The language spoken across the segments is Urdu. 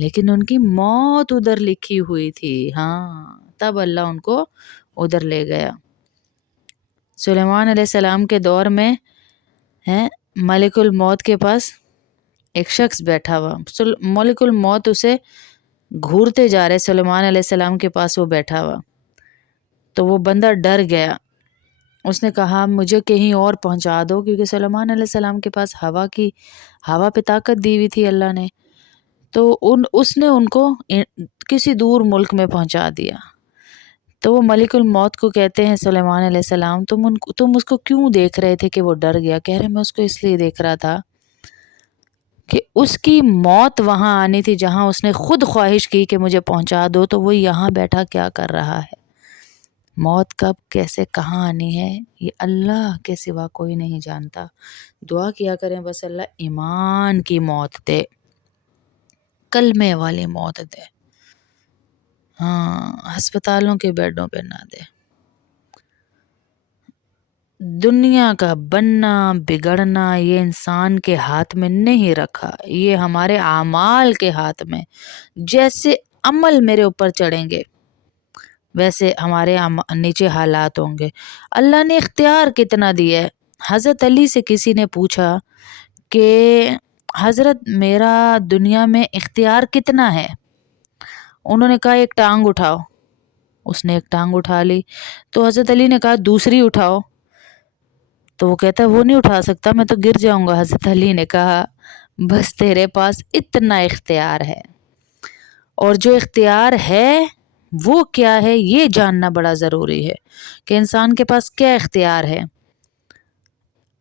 لیکن ان کی موت ادھر لکھی ہوئی تھی. ہاں تب اللہ ان کو ادھر لے گیا. سلیمان علیہ السلام کے دور میں ہے ملک الموت کے پاس ایک شخص بیٹھا ہوا. ملک الموت اسے گھورتے جا رہے سلیمان علیہ السلام کے پاس وہ بیٹھا ہوا. تو وہ بندہ ڈر گیا. اس نے کہا مجھے کہیں اور پہنچا دو، کیونکہ سلیمان علیہ السلام کے پاس ہوا پہ طاقت دی ہوئی تھی اللہ نے. تو اس نے ان کو کسی دور ملک میں پہنچا دیا. تو وہ ملک الموت کو کہتے ہیں سلیمان علیہ السلام تم اس کو کیوں دیکھ رہے تھے کہ وہ ڈر گیا؟ کہہ رہے میں اس کو اس لیے دیکھ رہا تھا کہ اس کی موت وہاں آنی تھی جہاں اس نے خود خواہش کی کہ مجھے پہنچا دو، تو وہ یہاں بیٹھا کیا کر رہا ہے. موت کب کیسے کہاں آنی ہے یہ اللہ کے سوا کوئی نہیں جانتا. دعا کیا کریں بس اللہ ایمان کی موت دے، کلمے والی موت دے. ہاں ہسپتالوں کے بیڈوں پہ نہ دے. دنیا کا بننا بگڑنا یہ انسان کے ہاتھ میں نہیں رکھا، یہ ہمارے اعمال کے ہاتھ میں. جیسے عمل میرے اوپر چڑھیں گے ویسے ہمارے نیچے حالات ہوں گے. اللہ نے اختیار کتنا دیا ہے. حضرت علی سے کسی نے پوچھا کہ حضرت میرا دنیا میں اختیار کتنا ہے؟ انہوں نے کہا ایک ٹانگ اٹھاؤ. اس نے ایک ٹانگ اٹھا لی. تو حضرت علی نے کہا دوسری اٹھاؤ. تو وہ کہتا ہے وہ نہیں اٹھا سکتا، میں تو گر جاؤں گا. حضرت علی نے کہا بس تیرے پاس اتنا اختیار ہے، اور جو اختیار ہے وہ کیا ہے یہ جاننا بڑا ضروری ہے کہ انسان کے پاس کیا اختیار ہے.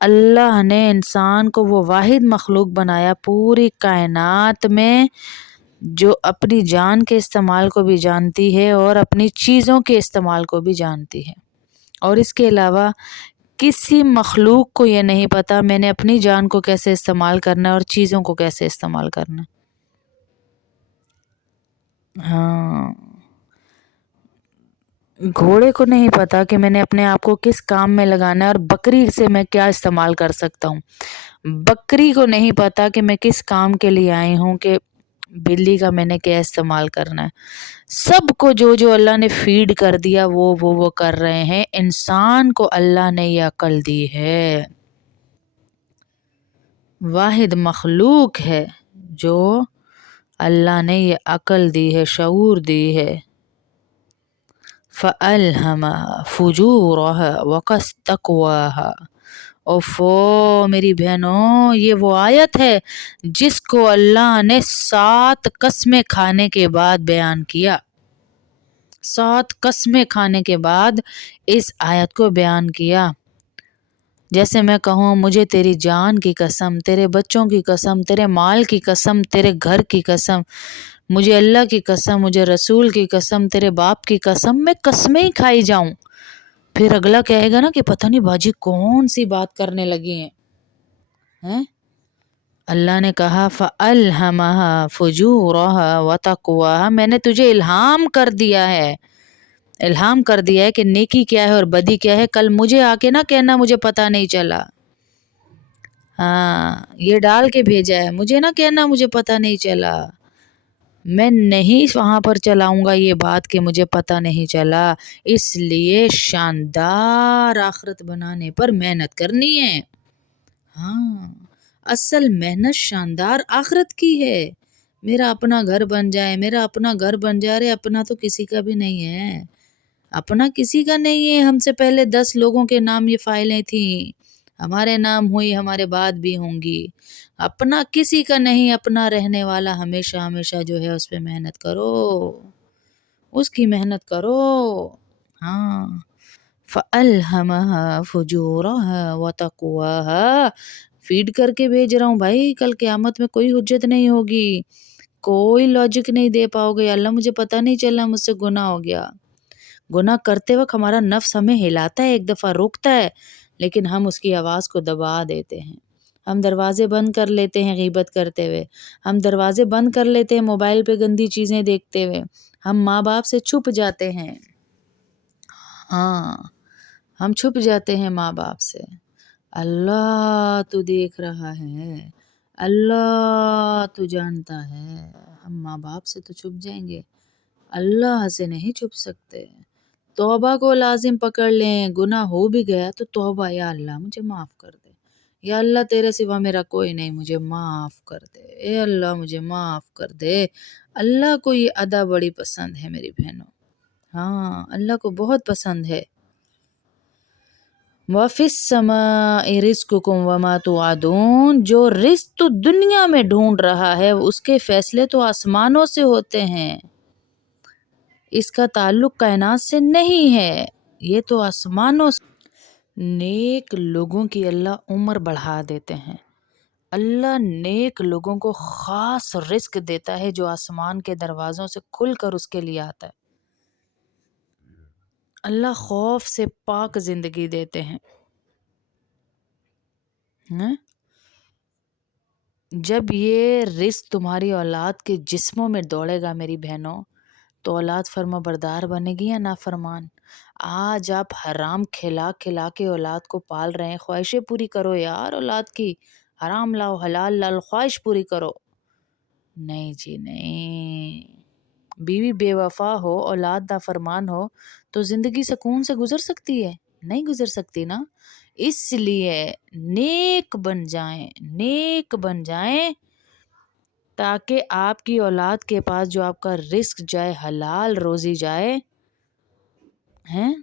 اللہ نے انسان کو وہ واحد مخلوق بنایا پوری کائنات میں جو اپنی جان کے استعمال کو بھی جانتی ہے اور اپنی چیزوں کے استعمال کو بھی جانتی ہے. اور اس کے علاوہ کسی مخلوق کو یہ نہیں پتا میں نے اپنی جان کو کیسے استعمال کرنا ہے اور چیزوں کو کیسے استعمال کرنا. ہاں گھوڑے کو نہیں پتا کہ میں نے اپنے آپ کو کس کام میں لگانا ہے اور بکری سے میں کیا استعمال کر سکتا ہوں. بکری کو نہیں پتا کہ میں کس کام کے لیے آئی ہوں کہ بلی کا میں نے کیا استعمال کرنا ہے. سب کو جو جو اللہ نے فیڈ کر دیا وہ کر رہے ہیں. انسان کو اللہ نے یہ عقل دی ہے، واحد مخلوق ہے جو اللہ نے یہ عقل دی ہے، شعور دی ہے. فَأَلْهَمَهَا فُجُورَهَا وَتَقْوَاهَا. اوفو میری بہنوں یہ وہ آیت ہے جس کو اللہ نے 7 قسمیں کھانے کے بعد بیان کیا. 7 قسمیں کھانے کے بعد اس آیت کو بیان کیا. جیسے میں کہوں مجھے تیری جان کی قسم، تیرے بچوں کی قسم، تیرے مال کی قسم، تیرے گھر کی قسم، مجھے اللہ کی قسم، مجھے رسول کی قسم، تیرے باپ کی قسم، میں قسمیں ہی کھائی جاؤں. پھر اگلا کہے گا نا کہ پتہ نہیں باجی کون سی بات کرنے لگی ہیں. اللہ نے کہا فَأَلْهَمَهَا فُجُورَهَا وَتَقْوَاهَا. میں نے تجھے الہام کر دیا ہے، الہام کر دیا ہے کہ نیکی کیا ہے اور بدی کیا ہے. کل مجھے آ کے نہ کہنا مجھے پتہ نہیں چلا. ہاں یہ ڈال کے بھیجا ہے، مجھے نہ کہنا مجھے پتہ نہیں چلا. میں نہیں وہاں پر چلاؤں گا یہ بات کہ مجھے پتہ نہیں چلا. اس لیے شاندار آخرت بنانے پر محنت کرنی ہے. ہاں اصل محنت شاندار آخرت کی ہے. میرا اپنا گھر بن جائے، میرا اپنا گھر بن جائے. رے اپنا تو کسی کا بھی نہیں ہے، اپنا کسی کا نہیں ہے. ہم سے پہلے 10 لوگوں کے نام یہ فائلیں تھیں، ہمارے نام ہوئی، ہمارے بعد بھی ہوں گی. اپنا کسی کا نہیں، اپنا رہنے والا ہمیشہ ہمیشہ جو ہے اس پہ محنت کرو، اس کی محنت کرو. ہاں فَأَلْهَمَهَا فُجُورَهَا وَتَقْوَاهَا. فیڈ کر کے بھیج رہا ہوں بھائی. کل قیامت میں کوئی حجت نہیں ہوگی، کوئی لاجک نہیں دے پاؤ گے. اللہ مجھے پتہ نہیں چلا، مجھ سے گناہ ہو گیا. گناہ کرتے وقت ہمارا نفس ہمیں ہلاتا ہے، ایک دفعہ روکتا ہے، لیکن ہم اس کی آواز کو دبا دیتے ہیں. ہم دروازے بند کر لیتے ہیں غیبت کرتے ہوئے، ہم دروازے بند کر لیتے ہیں موبائل پہ گندی چیزیں دیکھتے ہوئے، ہم ماں باپ سے چھپ جاتے ہیں. ہاں ہم چھپ جاتے ہیں ماں باپ سے. اللہ تو دیکھ رہا ہے، اللہ تو جانتا ہے. ہم ماں باپ سے تو چھپ جائیں گے، اللہ سے نہیں چھپ سکتے۔ توبہ کو لازم پکڑ لیں، گناہ ہو بھی گیا تو توبہ، یا اللہ مجھے معاف کر دے، یا اللہ تیرے سوا میرا کوئی نہیں، مجھے معاف کر دے، اے اللہ مجھے معاف کر دے۔ اللہ کو یہ ادا بڑی پسند ہے میری بہنوں، ہاں اللہ کو بہت پسند ہے۔ وَفِي السَّمَاءِ رِزْقُكُمْ وَمَا تُوعَدُونَ، جو رزق تو دنیا میں ڈھونڈ رہا ہے اس کے فیصلے تو آسمانوں سے ہوتے ہیں، اس کا تعلق کائنات سے نہیں ہے، یہ تو آسمانوں سے۔ نیک لوگوں کی اللہ عمر بڑھا دیتے ہیں، اللہ نیک لوگوں کو خاص رزق دیتا ہے جو آسمان کے دروازوں سے کھل کر اس کے لیے آتا ہے۔ اللہ خوف سے پاک زندگی دیتے ہیں۔ جب یہ رزق تمہاری اولاد کے جسموں میں دوڑے گا میری بہنوں، تو اولاد فرما بردار بنے گی یا نافرمان؟ آج آپ حرام کھلا کھلا کے اولاد کو پال رہے ہیں، خواہشیں پوری کرو یار اولاد کی، حرام لاؤ حلال لاؤ، خواہش پوری کرو۔ نہیں جی نہیں، بیوی بے وفا ہو، اولاد نافرمان ہو تو زندگی سکون سے گزر سکتی ہے؟ نہیں گزر سکتی نا۔ اس لیے نیک بن جائیں، نیک بن جائیں تاکہ آپ کی اولاد کے پاس جو آپ کا رزق جائے، حلال روزی جائے، ہیں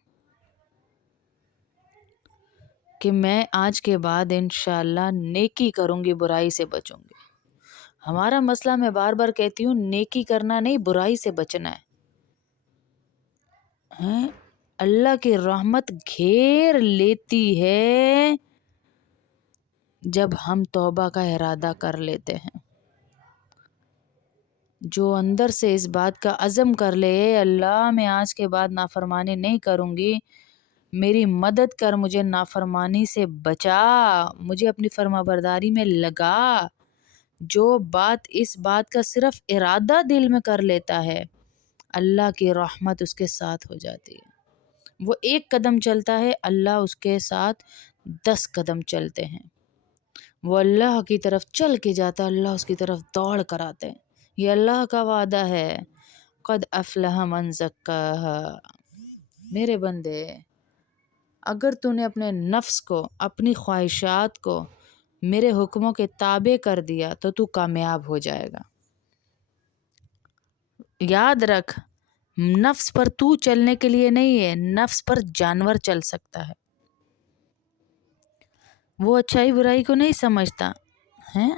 کہ میں آج کے بعد انشاءاللہ نیکی کروں گی، برائی سے بچوں گی۔ ہمارا مسئلہ میں بار بار کہتی ہوں، نیکی کرنا نہیں، برائی سے بچنا ہے۔ اللہ کی رحمت گھیر لیتی ہے جب ہم توبہ کا ارادہ کر لیتے ہیں۔ جو اندر سے اس بات کا عزم کر لے، اے اللہ میں آج کے بعد نافرمانی نہیں کروں گی، میری مدد کر، مجھے نافرمانی سے بچا، مجھے اپنی فرما برداری میں لگا۔ جو اس بات کا صرف ارادہ دل میں کر لیتا ہے، اللہ کی رحمت اس کے ساتھ ہو جاتی ہے۔ وہ 1 قدم چلتا ہے، اللہ اس کے ساتھ 10 قدم چلتے ہیں۔ وہ اللہ کی طرف چل کے جاتا ہے، اللہ اس کی طرف دوڑ کر آتے ہیں۔ یہ اللہ کا وعدہ ہے، قد افلح من زکاہا۔ میرے بندے، اگر تو نے اپنے نفس کو، اپنی خواہشات کو میرے حکموں کے تابع کر دیا تو تو کامیاب ہو جائے گا۔ یاد رکھ، نفس پر تو چلنے کے لیے نہیں ہے، نفس پر جانور چل سکتا ہے۔ وہ اچھائی برائی کو نہیں سمجھتا ہے۔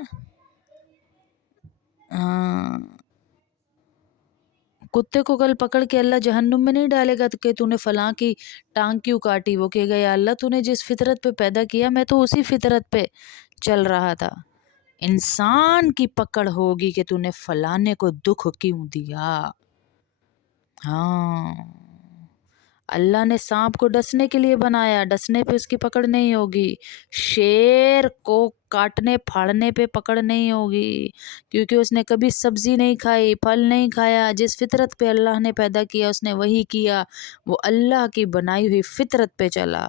کتے کو کل پکڑ کے اللہ جہنم میں نہیں ڈالے گا کہ تو نے فلاں کی ٹانگ کیوں کاٹی، وہ کہے گا یا اللہ تو نے جس فطرت پہ پیدا کیا میں تو اسی فطرت پہ چل رہا تھا۔ انسان کی پکڑ ہوگی کہ تو نے فلانے کو دکھ کیوں دیا۔ ہاں، اللہ نے سانپ کو ڈسنے کے لیے بنایا، ڈسنے پہ اس کی پکڑ نہیں ہوگی۔ شیر کو کاٹنے پھاڑنے پہ پکڑ نہیں ہوگی، کیونکہ اس نے کبھی سبزی نہیں کھائی، پھل نہیں کھایا، جس فطرت پہ اللہ نے پیدا کیا اس نے وہی کیا، وہ اللہ کی بنائی ہوئی فطرت پہ چلا۔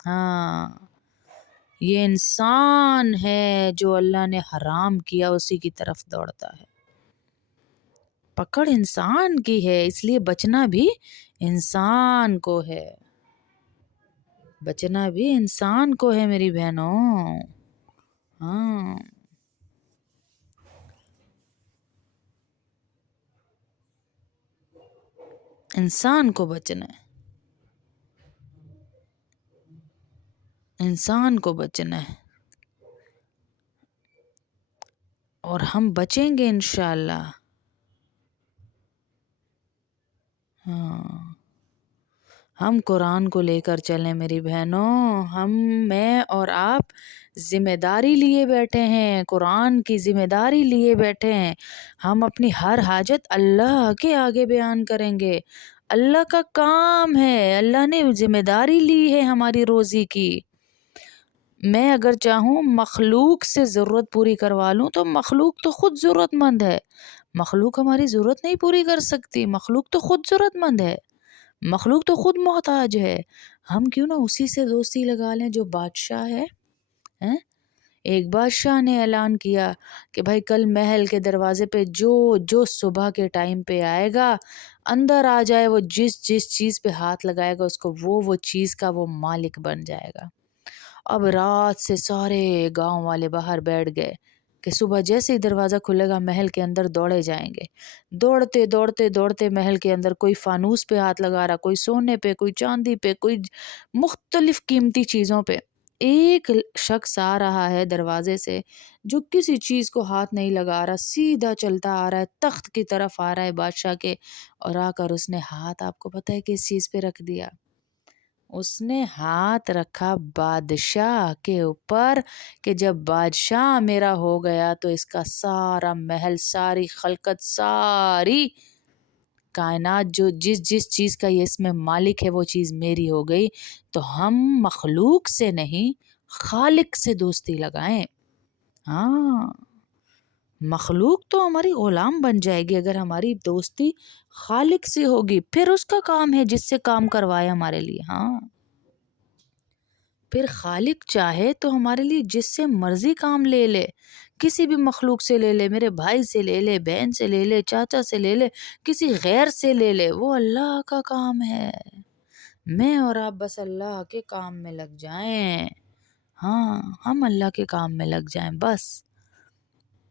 ہاں، یہ انسان ہے جو اللہ نے حرام کیا اسی کی طرف دوڑتا ہے۔ پکڑ انسان کی ہے، اس لیے بچنا بھی انسان کو ہے، بچنا بھی انسان کو ہے میری بہنوں۔ ہاں، انسان کو بچنا ہے، انسان کو بچنا ہے، اور ہم بچیں گے انشاءاللہ۔ ہاں، ہم قرآن کو لے کر چلیں میری بہنوں، میں اور آپ ذمہ داری لیے بیٹھے ہیں، قرآن کی ذمہ داری لیے بیٹھے ہیں۔ ہم اپنی ہر حاجت اللہ کے آگے بیان کریں گے، اللہ کا کام ہے، اللہ نے ذمہ داری لی ہے ہماری روزی کی۔ میں اگر چاہوں مخلوق سے ضرورت پوری کروا لوں تو مخلوق تو خود ضرورت مند ہے، مخلوق ہماری ضرورت نہیں پوری کر سکتی، مخلوق تو خود ضرورت مند ہے، مخلوق تو خود محتاج ہے۔ ہم کیوں نہ اسی سے دوستی لگا لیں جو بادشاہ ہے۔ ایک بادشاہ نے اعلان کیا کہ بھائی کل محل کے دروازے پہ جو جو صبح کے ٹائم پہ آئے گا اندر آ جائے، وہ جس جس چیز پہ ہاتھ لگائے گا اس کو وہ چیز کا وہ مالک بن جائے گا۔ اب رات سے سارے گاؤں والے باہر بیٹھ گئے کہ صبح جیسے ہی دروازہ کھلے گا محل کے اندر دوڑے جائیں گے۔ دوڑتے دوڑتے دوڑتے محل کے اندر کوئی فانوس پہ ہاتھ لگا رہا، کوئی سونے پہ، کوئی چاندی پہ، کوئی مختلف قیمتی چیزوں پہ۔ ایک شخص آ رہا ہے دروازے سے جو کسی چیز کو ہاتھ نہیں لگا رہا، سیدھا چلتا آ رہا ہے، تخت کی طرف آ رہا ہے بادشاہ کے، اور آ کر اس نے ہاتھ، آپ کو پتہ ہے کس چیز پہ رکھ دیا؟ اس نے ہاتھ رکھا بادشاہ کے اوپر کہ جب بادشاہ میرا ہو گیا تو اس کا سارا محل، ساری خلقت، ساری کائنات، جو جس جس چیز کا یہ اس میں مالک ہے وہ چیز میری ہو گئی۔ تو ہم مخلوق سے نہیں خالق سے دوستی لگائیں۔ ہاں، مخلوق تو ہماری غلام بن جائے گی اگر ہماری دوستی خالق سے ہوگی، پھر اس کا کام ہے جس سے کام کروائے ہمارے لیے۔ ہاں، پھر خالق چاہے تو ہمارے لیے جس سے مرضی کام لے لے، کسی بھی مخلوق سے لے لے، میرے بھائی سے لے لے، بہن سے لے لے، چاچا سے لے لے، کسی غیر سے لے لے، وہ اللہ کا کام ہے۔ میں اور آپ بس اللہ کے کام میں لگ جائیں۔ ہاں، ہم اللہ کے کام میں لگ جائیں،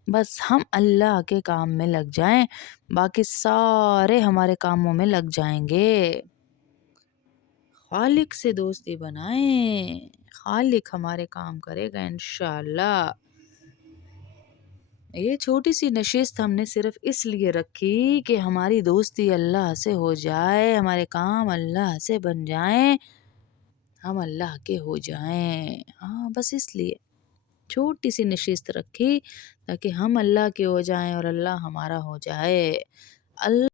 بس ہم اللہ کے کام میں لگ جائیں، باقی سارے ہمارے کاموں میں لگ جائیں گے۔ خالق سے دوستی بنائیں، خالق ہمارے کام کرے گا انشاءاللہ۔ یہ چھوٹی سی نشست ہم نے صرف اس لیے رکھی کہ ہماری دوستی اللہ سے ہو جائے، ہمارے کام اللہ سے بن جائیں، ہم اللہ کے ہو جائیں۔ ہاں، بس اس لیے چھوٹی سی نشست رکھی تاکہ ہم اللہ کے ہو جائیں اور اللہ ہمارا ہو جائے۔ اللہ